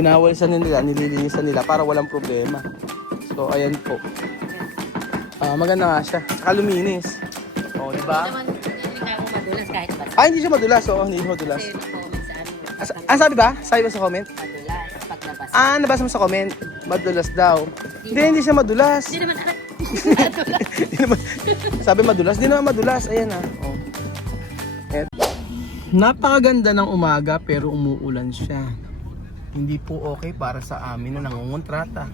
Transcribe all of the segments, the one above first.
Pinawalisan nila, nililinisan nila para walang problema. So, ayan po. Maganda nga siya. Saka luminis. O, diba? Hindi tayo madulas kahit basta. Hindi siya madulas. Oo, hindi siya madulas. Kasi nag-comment sa ano. Sabi ba? Sabi ba sa comment? Madulas paglabas. Nabasa mo sa comment. Madulas daw. Hindi siya madulas. Hindi naman alam. Hindi naman. Sabi madulas. Hindi naman madulas. Ayan ah. Oh. Napakaganda ng umaga pero umuulan siya. Hindi po okay para sa amin na nangungontrata.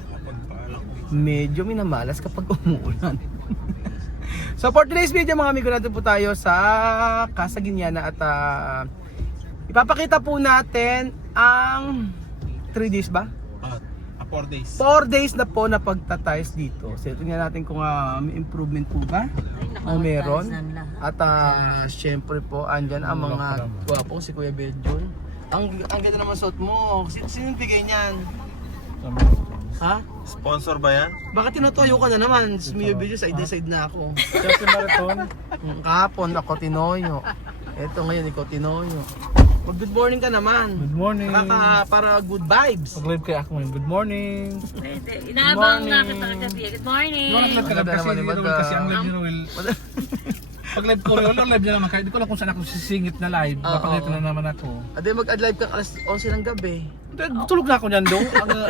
Medyo minamalas kapag umuulan. So for today's video mga amigo, natin po tayo sa Casa Guiniana at ipapakita po natin ang 3 days ba? 4 days. 4 days na po na pagtatiles dito. So tingnan natin kung may improvement po ba o meron. At syempre po andyan ang mga gwapo si Kuya Beljon. Ang ganda naman suot mo. Sino bigay niyan? Ha? Sponsor ba yan? Bakit tinutuyo ka na naman? Mio Beljon, side na ako. Chelsea Marathon. Kahapon ako tinoyo. Eto ngayon ikaw tinoyo. Good morning ka naman. Good morning. Para good vibes. Mag-live kaya ako ngayon. Good morning. Pwede. Inaabang na kita kagabi. Good morning. Mag-live ka Maganda kasi naman ni ni Roel Madam. kasi ang live ni Roel. Pag-live ko Roel, ang live niya naman. Kahit di ko lang kung saan ako sisingit na live. Papakita na naman ako. Ade mag-add live ka alas 11 ng gabi. Tulog na ako niyan do.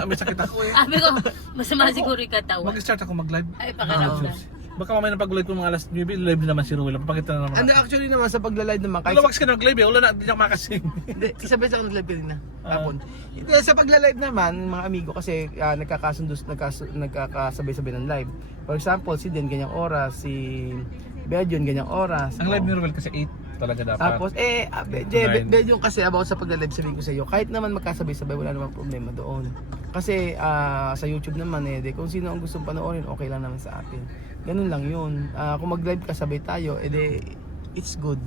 May sakit ako eh. Sabi ko, masama siguro yung katawan. Mag-start ako mag-live. Ay, pakalaw na. Baka mamaya na pag-live ko mga alas 9, live naman si Roel. Papakita na naman. Actually naman sa pagla-live naman Wala wax ka na mag-live eh. Wala na, hindi niya makasing. Hindi, isang beses ako nag-live ka rin na. Tapon. Hindi, sa pagla-live naman, mga amigo, kasi nagkakasabay-sabay ng live. For example, si Den ganyang oras, si Beljon ganyang oras. Ang live ni Roel kasi 8 talaga dapat. Tapos, Beljon kasi about sa pagla-live, sabihin ko sa iyo, kahit naman magkasabay-sabay, wala namang problema doon. Kasi sa YouTube naman kung sino ang gustong panoorin, okay lang naman sa atin. Ganun lang yun. Kung mag-live kasabay tayo, it's good.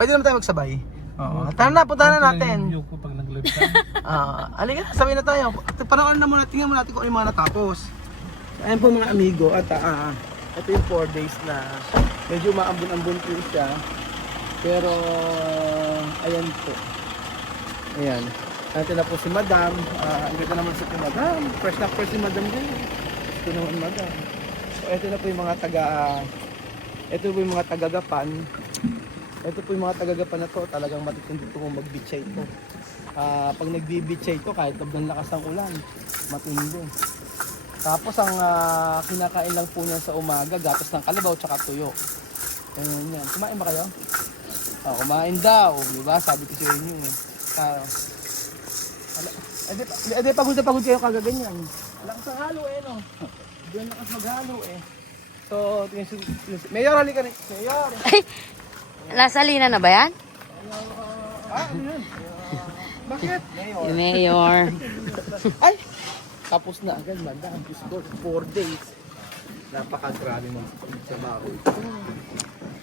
Pwede naman tayo magsabay. Oo. Tara na, punta na natin. Yung pag nag-live ka. Halika, sabay na tayo. Panoorin na muna, tingnan mo natin kung ano yung mga natapos. Ayan po mga amigo, at ito yung 4 days na medyo maambun-ambun po siya. Pero, ayan po. Ayan. Natin na po si Madam. Ang ganda naman si Madam. Fresh na fresh si Madam din. Ito naman Madam. So, ito na po yung mga ito po yung mga tagagapan. Ito po yung mga tagagapan na to. Talagang matitindi po kung mag-beachay ito. Pag nagbi-beachay ito, kahit ng lakas ng ulan, matindi. Tapos ang kinakain lang po niya sa umaga, gatas ng kalabaw tsaka tuyo. Ayun yan. Kumain ba kayo? Kumain daw. Diba? Sabi ko sa inyo eh. Pagod na pagod kayo kagaganyan. Lakas ng halo no? Doon lakas maghalo So, Mayor, halika rin. Mayor! Ay, nasa lina na ba yan? Ano yun? Bakit? Yung mayor. Ay! Tapos na agad, Madam. 4 days. Napakagrabe ng trabaho ito.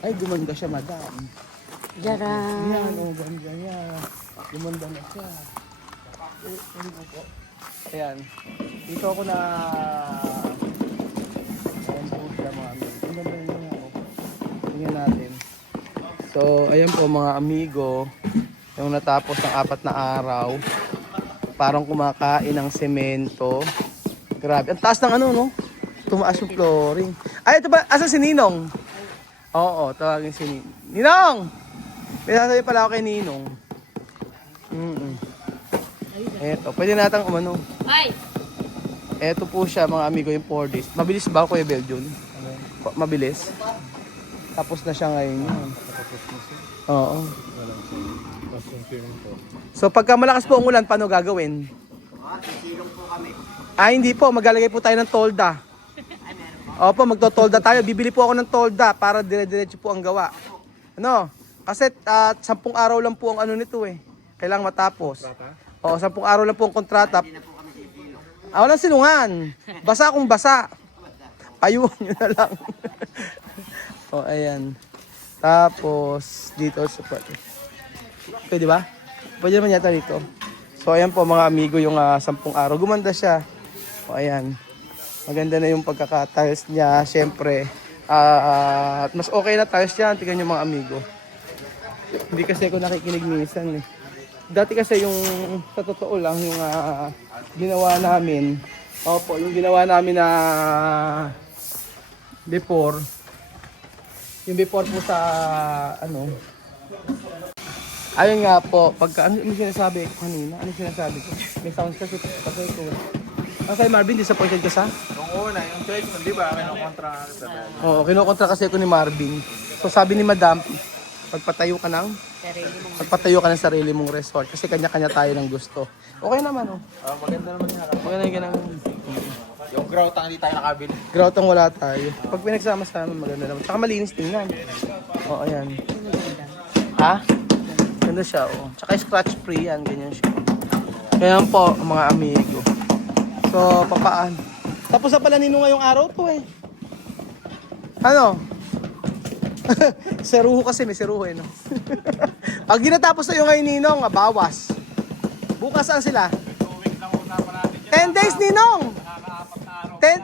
Ay, gumanda siya, Madam. Jaran. Yan, ganda niya. Gumanda na siya. Ayan. Dito ako na... Ayan po siya, mga amigo. Ang ganda niya. Tingnan natin. So, ayan po mga amigo. Yung natapos ng 4 na araw. Parang kumakain ng semento. Grabe. Ang taas ng ano, no? Tumaas yung flooring. Ay, ito ba? Asa si Ninong? Oo, tawagin si Ninong. Ninong! May sasabihin pala ako kay Ninong. Eto, pwede natin umano. Ay! Eto po siya mga amigo yung 4 days. Mabilis ba Kuya Beljon? Mabilis? Tapos na siya ngayon yun. Oo. So pagka malakas po ang ulan, paano gagawin? Sisilong po kami. Hindi po, maglalagay po tayo ng tolda. Opo, magtotolda tayo. Bibili po ako ng tolda para dire-diretso po ang gawa. Ano? Kasi 10 araw lang po ang ano nito eh. Kailangan matapos. Oo, 10 araw lang po ang kontrata. Walang silungan. Basa kung basa. Ayun, yun na lang. Ayan. Tapos, dito sa pwede ba? Pwede naman yata dito. So, ayan po mga amigo yung 10 araw. Gumanda siya. Ayan. Maganda na yung pagkaka-tiles niya. Siyempre, mas okay na tiles yan. Tingnan nyo mga amigo. Hindi kasi ako nakikinig minsan eh. Dati kasi yung, sa totoo lang, yung ginawa namin, opo, yung ginawa namin na before, yung before po sa, ano, ayun nga po, pagka, ano yung sinasabi ko kanina? Ano yung sinasabi ko? May sounds kasi ko. Ang kay Marvin, disappointed ka sa? Yung una, yung choice mo, di ba? Kinokontra sa dahil. Oo, kinukontra kasi ako ni Marvin. So sabi ni Madam, pagpatayo ka ng sarili mong resort kasi kanya-kanya tayo ng gusto. Okay naman, oh. Maganda naman yung harap. Maganda yung ganang Yung grout ang hindi tayo nakabili. grout ang wala tayo. Pag pinagsama-sama, maganda naman. Tsaka malinis tingnan. Oo, ayan. Ha? Ganda siya, oh. Tsaka scratch free yan, ganyan siya. Kaya po, mga amigo. So, papaan. Tapos na pala Ninong ngayong araw to eh. Ano? Seruho kasi, may seruho eh, no? Pag ginatapos na yung ngayon Ninong, bawas. Bukas saan sila? 10 days Ninong! 10,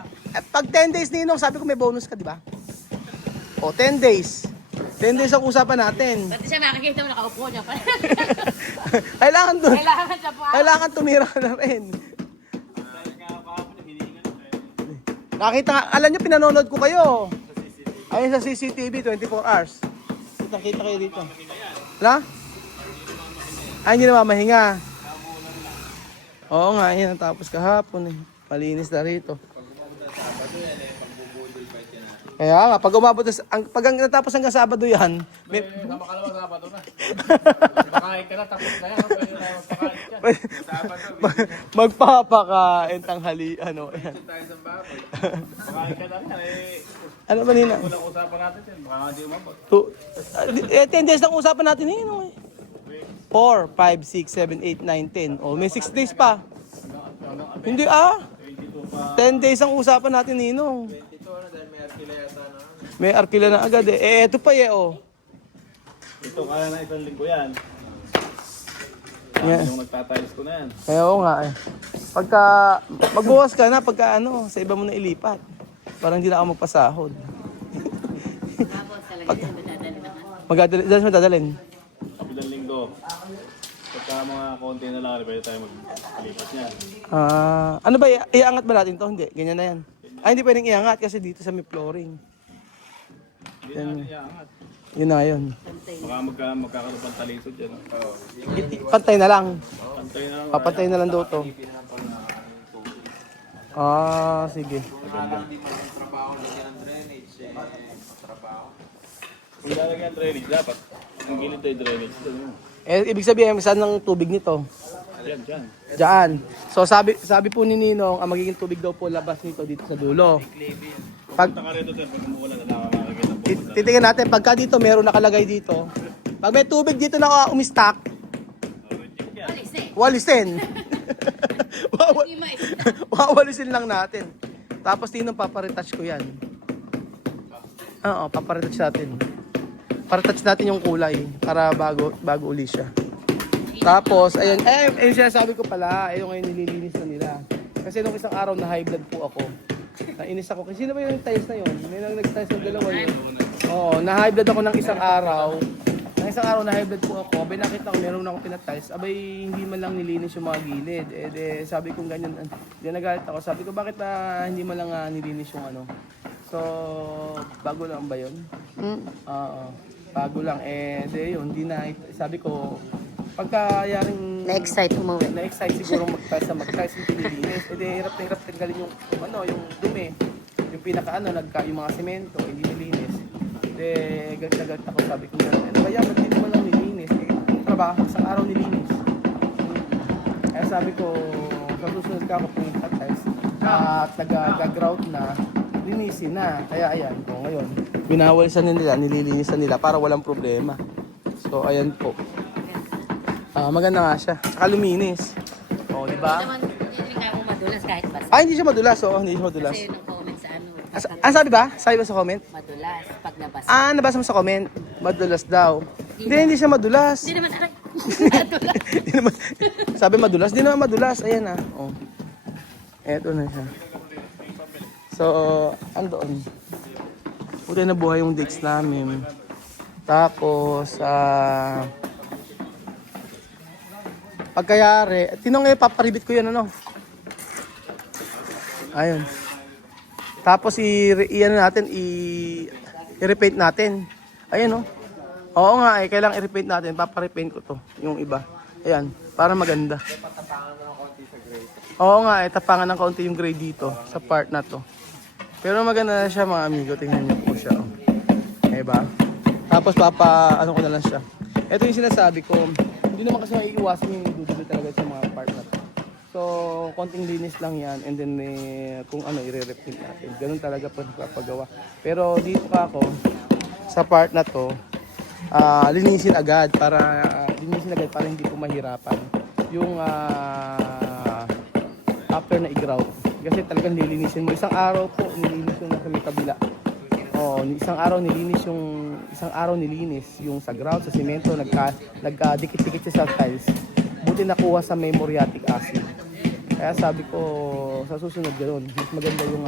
pag 10 days Ninong, sabi ko may bonus ka, di ba? O, 10 days. 10 days ang usapan natin. Pati siya nakakita mo nakaupo niya pa. Kailangan doon. Kailangan siya po. Kailangan tumira na rin. Nakita nga, alam niyo pinanonood ko kayo. Ayun sa CCTV 24 hours. Nakita kayo dito. Wala? Ay, hindi na mamahinga. Oo nga, yun. Tapos kahapon eh. Malinis na rito. Kaya nga, pag umabot pag ang natapos hanggang Sabado yan, may... Sama ka naman Sabado na. Makain ka na, tapos na yan. Magpakain ka. Magpapakain tanghali, ano. Yan. Tayo sa baboy. Makain ka na eh. Ano ba nina? Walang usapan natin yan. Baka hindi umabot. 10 days lang usapan natin yun. 4, 5, 6, 7, 8, 9, 10. Oh, may 6 days pa. Hindi 10 days ang usapan natin, Ninong. May arkila na agad eh. Eto pa oh. Ito kaya na isang linggo yan. Yeah. Yung nagtatiles ko na yan. Kaya oo nga eh. Pagka, magbukas ka na pagka sa iba mo na ilipat. Parang hindi na ako magpasahod. Tapos talaga siya madadali naman. Dahil madadalhin. Kabilang linggo. Pagka mga konti na lang, pwede tayo maglipat niyan. Ano ba, iangat ba natin to? Hindi, ganyan na yan. Hindi pwedeng iangat kasi dito sa may flooring. Hindi na iangat. Yun na yun. Baka magkakaroon pang talisod dyan. Pantay na lang. Pantay na lang. Papantay na lang daw to. Sige. Kung lalagyan drainage, dapat. Ang gilid tayo drainage. Ibig sabihin, saan ng tubig nito? Dyan. Diyan. So sabi po ni Ninong, ang magiging tubig daw po labas nito dito sa dulo. Pag Punta ka rito sir, pag umuulan na nakakakagin ang titingnan natin, pagka dito meron nakalagay dito, pag may tubig dito na umistak, walisin. Wawalisin lang natin. Tapos Ninong, paparetouch ko yan. Oo, paparetouch natin. Paretouch natin yung kulay para bago uli siya. Tapos, ayun, yung sinasabi ko pala, yung ngayon nililinis na nila. Kasi nung isang araw na high blood po ako. Nainis ako. Kasi sino ba yung tiles na yun? May nang nag-tiles ng dalawa yun. Oo, na high blood ako ng isang araw. Ng isang araw na high blood po ako. Abay nakita ko, meron akong pinatiles. Abay, hindi man lang nilinis yung mga gilid. Sabi ko ganyan. Di nagalit ako. Sabi ko, bakit hindi man lang nilinis yung ano? So, bago lang ba yun? Bago lang. Yun, hindi na. Sabi ko, pagkayaring Na-excite umuwi. na-excite siguro mag-tiles yung pinilinis. Hirap na hirap tanggalin yung dumi. Yung yung mga semento, hindi nilinis. Galit ako, sabi ko gano'n. Ano kaya, ba't hindi mo lang nilinis? Trabaho, isang araw nilinis. Kaya sabi ko, sa susunod ka ako pumunta tiles at nag-grout na, linisin na. Kaya ayan, ngayon, binawalisan nila, nililinisan nila para walang problema. So, ayan po. Maganda nga siya. Saka luminis. O, di ba? Hindi ka mo madulas kahit basta. Hindi siya madulas. Hindi siya madulas. Kasi yung comment sa ano. Sabi ba? Sabi ba sa comment? Madulas pag nabasa. Nabasa mo sa comment. Madulas daw. Hindi siya madulas. Hindi naman aray. Hindi naman. Sabi madulas. Hindi naman madulas. Ayan na. Oh. Eto na siya. So, andoon. Puti na buhay yung dates namin. Tapos, Pagkayari, tinong ngayon, paparibit ko yan, ano. Ayun. Tapos, i-ano natin, i-repaint natin. Ayun, oh. Oo nga, kailangan i-repaint natin. Paparepaint ko to, yung iba. Ayan, para maganda. Oo nga, tapangan ng kaunti yung gray dito, sa part na to. Pero maganda na siya, mga amigo. Tingnan niyo po siya, oh. Diba? Tapos, ano ko na lang siya. Ito yung sinasabi ko, hindi naman kasi maiiwasan yung dudulo talaga sa mga part na to. So, konting linis lang yan and then kung ano, i-repaint natin. Ganun talaga pagpapagawa. Pero dito pa ako, sa part na to, linisin agad para hindi po mahirapan. Yung after na i-grout. Kasi talagang lilinisin mo. Isang araw po, nilinis yung nasa may kabila. Isang araw nilinis yung sa ground, sa simento, nagdikit-dikit siya sa tiles. Buti nakuha sa muriatic acid. Kaya sabi ko, sa susunod ganoon, mas maganda yung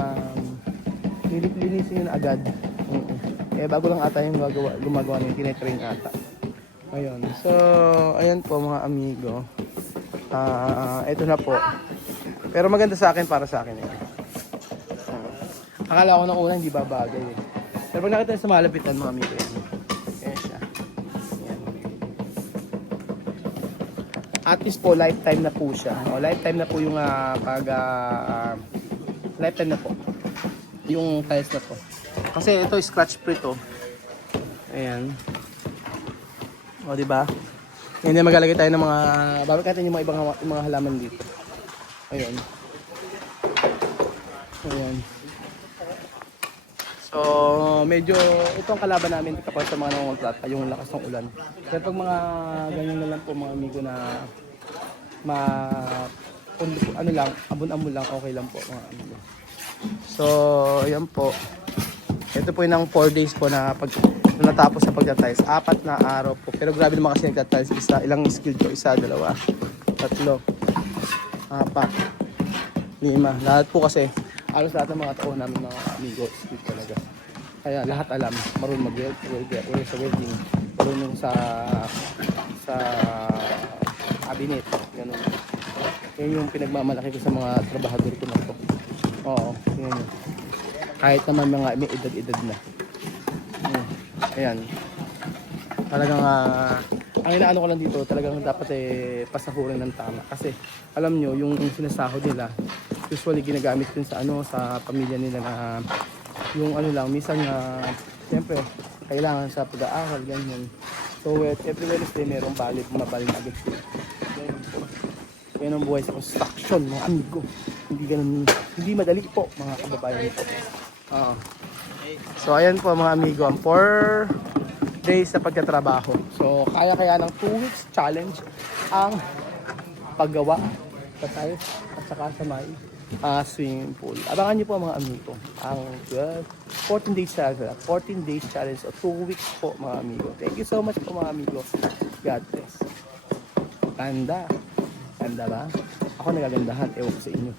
linisin yun agad. Bago lang ata yung gumagawa ng tinetrain ata. Ayun. So, ayan po mga amigo. Ito na po. Pero maganda sa akin, para sa akin. Akala ko nung una hindi babagay. Pero pag nakita sa malapitan mga amigo, ayan siya. Ayan. At least po, lifetime na po siya. Lifetime na po yung lifetime na po. Yung tiles na to. Kasi ito scratch free to. Ayan. Diba? Hindi maglalagay tayo ng mga babalik natin yung mga ibang mga halaman dito. Ayan. Ayan. So, medyo itong kalaban namin kapag sa mga nangungontrata, yung lakas ng ulan. Pero pag mga ganyan na lang po mga amigo na ano lang, abon-abon lang, okay lang po mga amigo. So, ayan po. Ito po yung 4 days po na natapos sa pagtatiles. 4 na araw po. Pero grabe naman kasi nagtatiles. Ilang skill to? 1, 2, 3, 4, 5. Lahat po kasi, halos lahat ng mga tao namin mga amigo, skill talaga. Kaya lahat alam. Marunong mag-weld sa welding. Marunong sa cabinet. Ganun. Yan yung pinagmamalaki ko sa mga trabahador ko na to. Oo, yan yun. Kahit naman mga may edad-edad na. Ayan. Talagang, ang inaano ko lang dito, talagang dapat pasahurin ng tama. Kasi, alam nyo, yung sinasahod nila, usually ginagamit din sa sa pamilya nila na, yung lang, minsan siyempre, kailangan sa pag-aaral, ganyan. So, every Wednesday, merong mabalin agad sila. Yan ang buhay sa construction, mga amigo. Hindi madali po, mga kababayan po. So ayan po mga amigo, ang 4 days sa pagtatrabaho. So kaya ng 2 weeks challenge ang paggawa sa tiles at saka sa may swimming pool. Abangan niyo po mga amigo ang 14 days challenge o 2 weeks po mga amigo. Thank you so much po mga amigo. God bless. Ganda ba? Ako nagagandahan, ewan ko sa inyo.